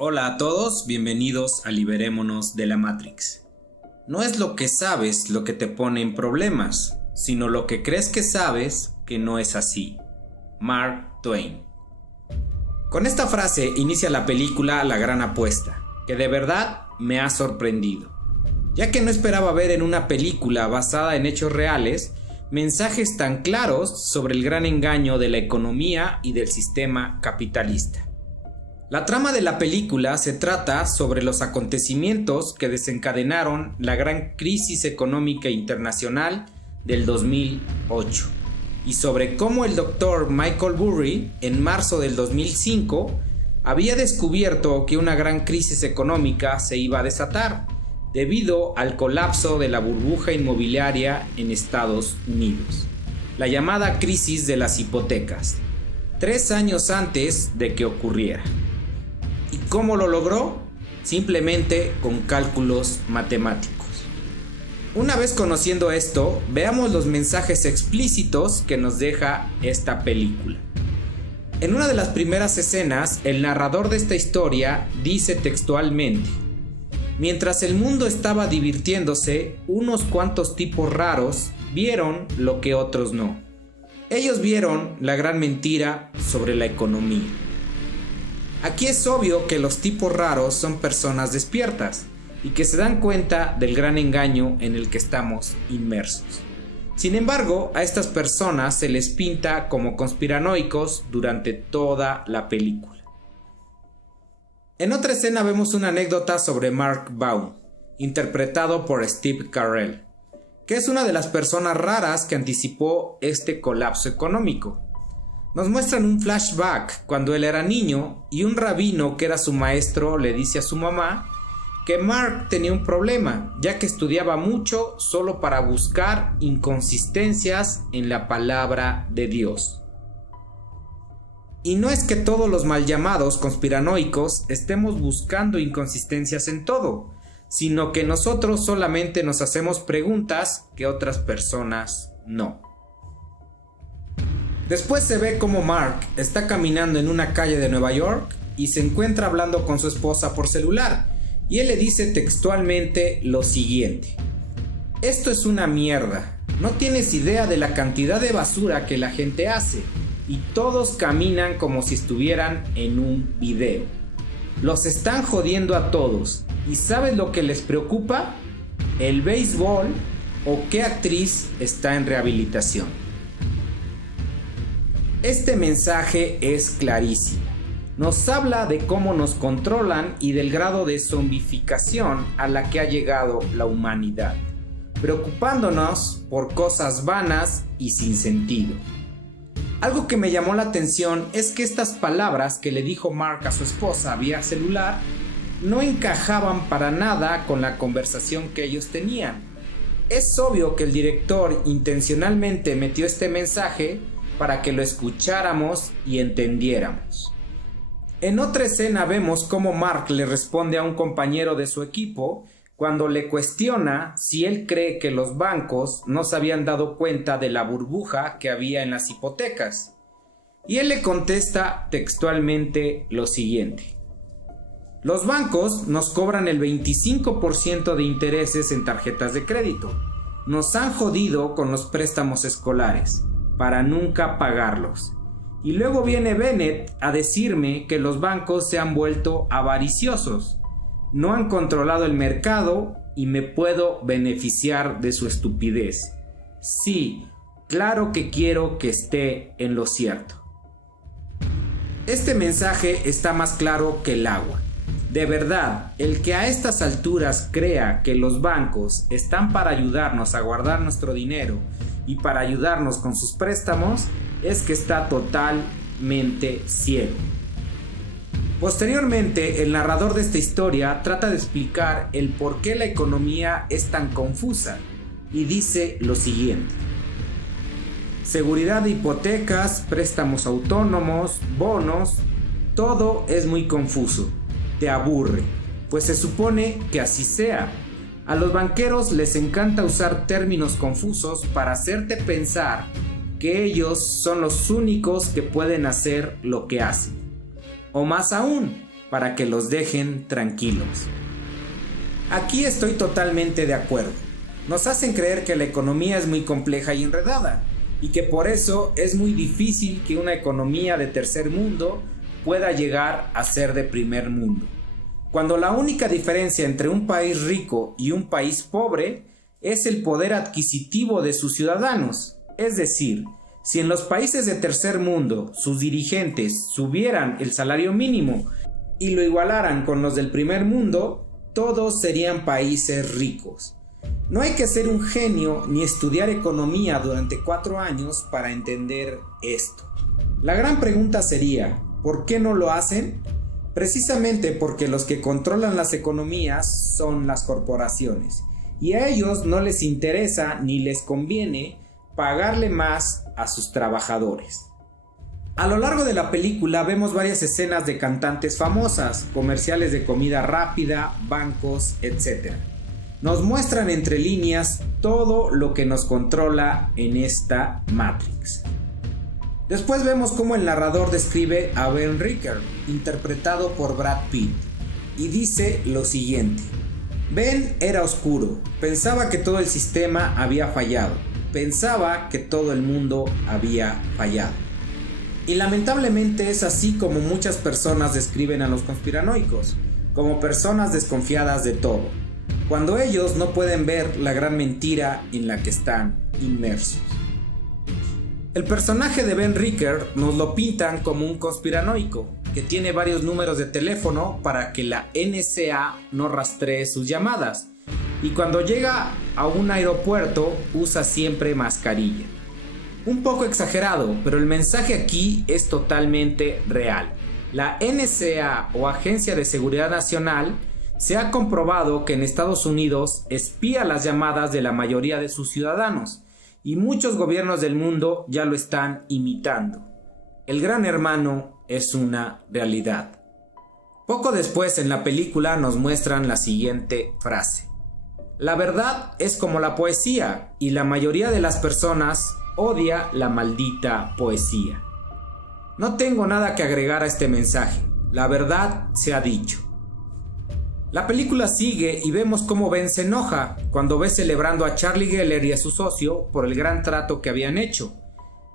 Hola a todos, bienvenidos a Liberémonos de la Matrix. No es lo que sabes lo que te pone en problemas, sino lo que crees que sabes que no es así. Mark Twain. Con esta frase inicia la película La Gran Apuesta, que de verdad me ha sorprendido, ya que no esperaba ver en una película basada en hechos reales mensajes tan claros sobre el gran engaño de la economía y del sistema capitalista. La trama de la película se trata sobre los acontecimientos que desencadenaron la gran crisis económica internacional del 2008 y sobre cómo el Dr. Michael Burry en marzo del 2005 había descubierto que una gran crisis económica se iba a desatar debido al colapso de la burbuja inmobiliaria en Estados Unidos, la llamada crisis de las hipotecas, 3 años antes de que ocurriera. ¿Y cómo lo logró? Simplemente con cálculos matemáticos. Una vez conociendo esto, veamos los mensajes explícitos que nos deja esta película. En una de las primeras escenas, el narrador de esta historia dice textualmente: mientras el mundo estaba divirtiéndose, unos cuantos tipos raros vieron lo que otros no. Ellos vieron la gran mentira sobre la economía. Aquí es obvio que los tipos raros son personas despiertas y que se dan cuenta del gran engaño en el que estamos inmersos. Sin embargo, a estas personas se les pinta como conspiranoicos durante toda la película. En otra escena vemos una anécdota sobre Mark Baum, interpretado por Steve Carell, que es una de las personas raras que anticipó este colapso económico. Nos muestran un flashback cuando él era niño y un rabino que era su maestro le dice a su mamá que Mark tenía un problema, ya que estudiaba mucho solo para buscar inconsistencias en la palabra de Dios. Y no es que todos los mal llamados conspiranoicos estemos buscando inconsistencias en todo, sino que nosotros solamente nos hacemos preguntas que otras personas no. Después se ve como Mark está caminando en una calle de Nueva York y se encuentra hablando con su esposa por celular, y él le dice textualmente lo siguiente: esto es una mierda, no tienes idea de la cantidad de basura que la gente hace, y todos caminan como si estuvieran en un video. Los están jodiendo a todos, ¿y sabes lo que les preocupa? ¿El béisbol o qué actriz está en rehabilitación? Este mensaje es clarísimo. Nos habla de cómo nos controlan y del grado de zombificación a la que ha llegado la humanidad, preocupándonos por cosas vanas y sin sentido. Algo que me llamó la atención es que estas palabras que le dijo Mark a su esposa vía celular no encajaban para nada con la conversación que ellos tenían. Es obvio que el director intencionalmente metió este mensaje para que lo escucháramos y entendiéramos. En otra escena vemos cómo Mark le responde a un compañero de su equipo cuando le cuestiona si él cree que los bancos no se habían dado cuenta de la burbuja que había en las hipotecas. Y él le contesta textualmente lo siguiente: los bancos nos cobran el 25% de intereses en tarjetas de crédito. Nos han jodido con los préstamos escolares para nunca pagarlos. Y luego viene Bennett a decirme que los bancos se han vuelto avariciosos, no han controlado el mercado y me puedo beneficiar de su estupidez. Sí, claro que quiero que esté en lo cierto. Este mensaje está más claro que el agua. De verdad, el que a estas alturas crea que los bancos están para ayudarnos a guardar nuestro dinero y para ayudarnos con sus préstamos, es que está totalmente ciego. Posteriormente, el narrador de esta historia trata de explicar el por qué la economía es tan confusa y dice lo siguiente: seguridad de hipotecas, préstamos autónomos, bonos, todo es muy confuso, te aburre, pues se supone que así sea. A los banqueros les encanta usar términos confusos para hacerte pensar que ellos son los únicos que pueden hacer lo que hacen. O más aún, para que los dejen tranquilos. Aquí estoy totalmente de acuerdo. Nos hacen creer que la economía es muy compleja y enredada, y que por eso es muy difícil que una economía de tercer mundo pueda llegar a ser de primer mundo. Cuando la única diferencia entre un país rico y un país pobre es el poder adquisitivo de sus ciudadanos. Es decir, si en los países de tercer mundo sus dirigentes subieran el salario mínimo y lo igualaran con los del primer mundo, todos serían países ricos. No hay que ser un genio ni estudiar economía durante 4 años para entender esto. La gran pregunta sería, ¿por qué no lo hacen? Precisamente porque los que controlan las economías son las corporaciones, y a ellos no les interesa ni les conviene pagarle más a sus trabajadores. A lo largo de la película vemos varias escenas de cantantes famosas, comerciales de comida rápida, bancos, etc. Nos muestran entre líneas todo lo que nos controla en esta Matrix. Después vemos cómo el narrador describe a Ben Ricker, interpretado por Brad Pitt, y dice lo siguiente: Ben era oscuro, pensaba que todo el sistema había fallado, pensaba que todo el mundo había fallado. Y lamentablemente es así como muchas personas describen a los conspiranoicos, como personas desconfiadas de todo, cuando ellos no pueden ver la gran mentira en la que están inmersos. El personaje de Ben Ricker nos lo pintan como un conspiranoico, que tiene varios números de teléfono para que la NSA no rastree sus llamadas, y cuando llega a un aeropuerto usa siempre mascarilla. Un poco exagerado, pero el mensaje aquí es totalmente real. La NSA o Agencia de Seguridad Nacional se ha comprobado que en Estados Unidos espía las llamadas de la mayoría de sus ciudadanos, y muchos gobiernos del mundo ya lo están imitando. El Gran Hermano es una realidad. Poco después en la película nos muestran la siguiente frase: la verdad es como la poesía, y la mayoría de las personas odia la maldita poesía. No tengo nada que agregar a este mensaje, la verdad se ha dicho. La película sigue y vemos cómo Ben se enoja cuando ve celebrando a Charlie Geller y a su socio por el gran trato que habían hecho.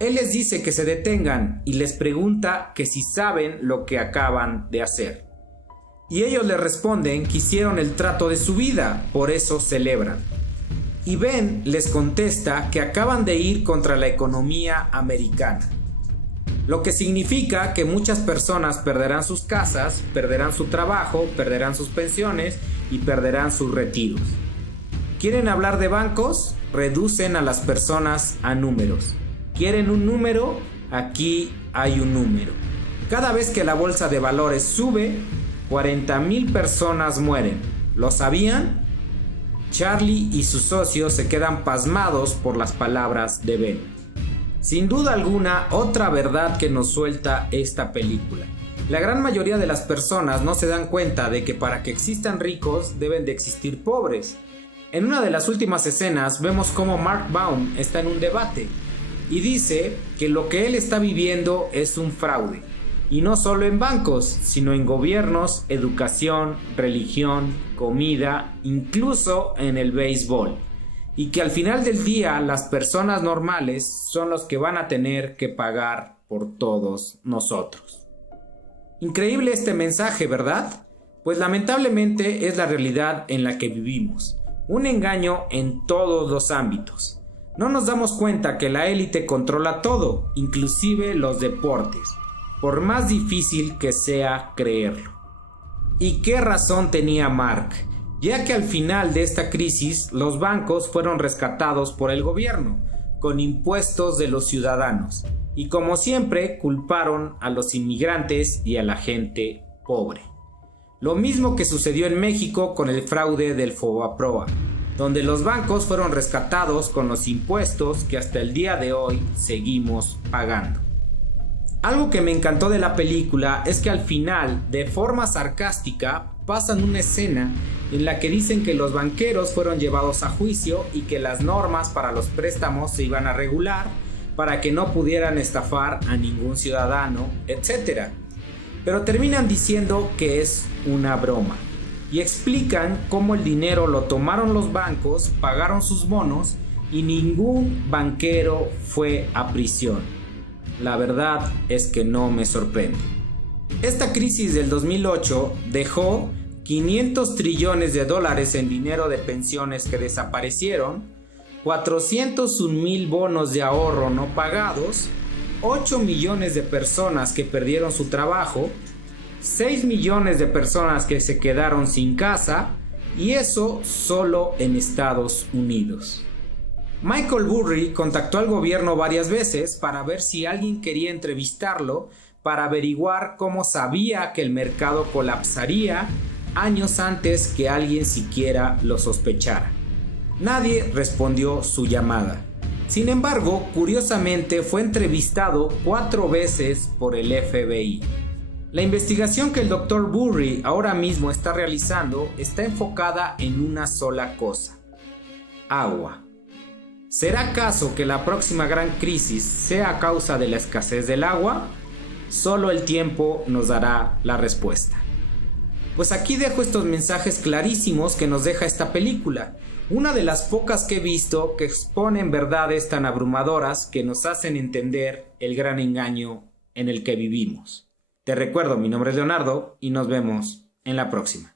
Él les dice que se detengan y les pregunta que si saben lo que acaban de hacer. Y ellos le responden que hicieron el trato de su vida, por eso celebran. Y Ben les contesta que acaban de ir contra la economía americana, lo que significa que muchas personas perderán sus casas, perderán su trabajo, perderán sus pensiones y perderán sus retiros. ¿Quieren hablar de bancos? Reducen a las personas a números. ¿Quieren un número? Aquí hay un número. Cada vez que la bolsa de valores sube, 40,000 personas mueren. ¿Lo sabían? Charlie y sus socios se quedan pasmados por las palabras de Ben. Sin duda alguna, otra verdad que nos suelta esta película. La gran mayoría de las personas no se dan cuenta de que para que existan ricos deben de existir pobres. En una de las últimas escenas vemos cómo Mark Baum está en un debate y dice que lo que él está viviendo es un fraude. Y no solo en bancos, sino en gobiernos, educación, religión, comida, incluso en el béisbol. Y que al final del día las personas normales son los que van a tener que pagar por todos nosotros. Increíble este mensaje, ¿verdad? Pues lamentablemente es la realidad en la que vivimos. Un engaño en todos los ámbitos. No nos damos cuenta que la élite controla todo, inclusive los deportes, por más difícil que sea creerlo. ¿Y qué razón tenía Mark? Ya que al final de esta crisis los bancos fueron rescatados por el gobierno, con impuestos de los ciudadanos, y como siempre culparon a los inmigrantes y a la gente pobre. Lo mismo que sucedió en México con el fraude del Fobaproa, donde los bancos fueron rescatados con los impuestos que hasta el día de hoy seguimos pagando. Algo que me encantó de la película es que al final, de forma sarcástica, pasan una escena en la que dicen que los banqueros fueron llevados a juicio y que las normas para los préstamos se iban a regular para que no pudieran estafar a ningún ciudadano, etc. pero terminan diciendo que es una broma y explican cómo el dinero lo tomaron los bancos, pagaron sus bonos y ningún banquero fue a prisión. La verdad es que no me sorprende. Esta crisis del 2008 dejó 500 trillones de dólares en dinero de pensiones que desaparecieron, 401,000 bonos de ahorro no pagados, 8 millones de personas que perdieron su trabajo, 6 millones de personas que se quedaron sin casa, y eso solo en Estados Unidos. Michael Burry contactó al gobierno varias veces para ver si alguien quería entrevistarlo para averiguar cómo sabía que el mercado colapsaría años antes que alguien siquiera lo sospechara. Nadie respondió su llamada. Sin embargo, curiosamente fue entrevistado 4 veces por el FBI. La investigación que el Dr. Burry ahora mismo está realizando está enfocada en una sola cosa: agua. ¿Será acaso que la próxima gran crisis sea a causa de la escasez del agua? Solo el tiempo nos dará la respuesta. Pues aquí dejo estos mensajes clarísimos que nos deja esta película, una de las pocas que he visto que exponen verdades tan abrumadoras que nos hacen entender el gran engaño en el que vivimos. Te recuerdo, mi nombre es Leonardo y nos vemos en la próxima.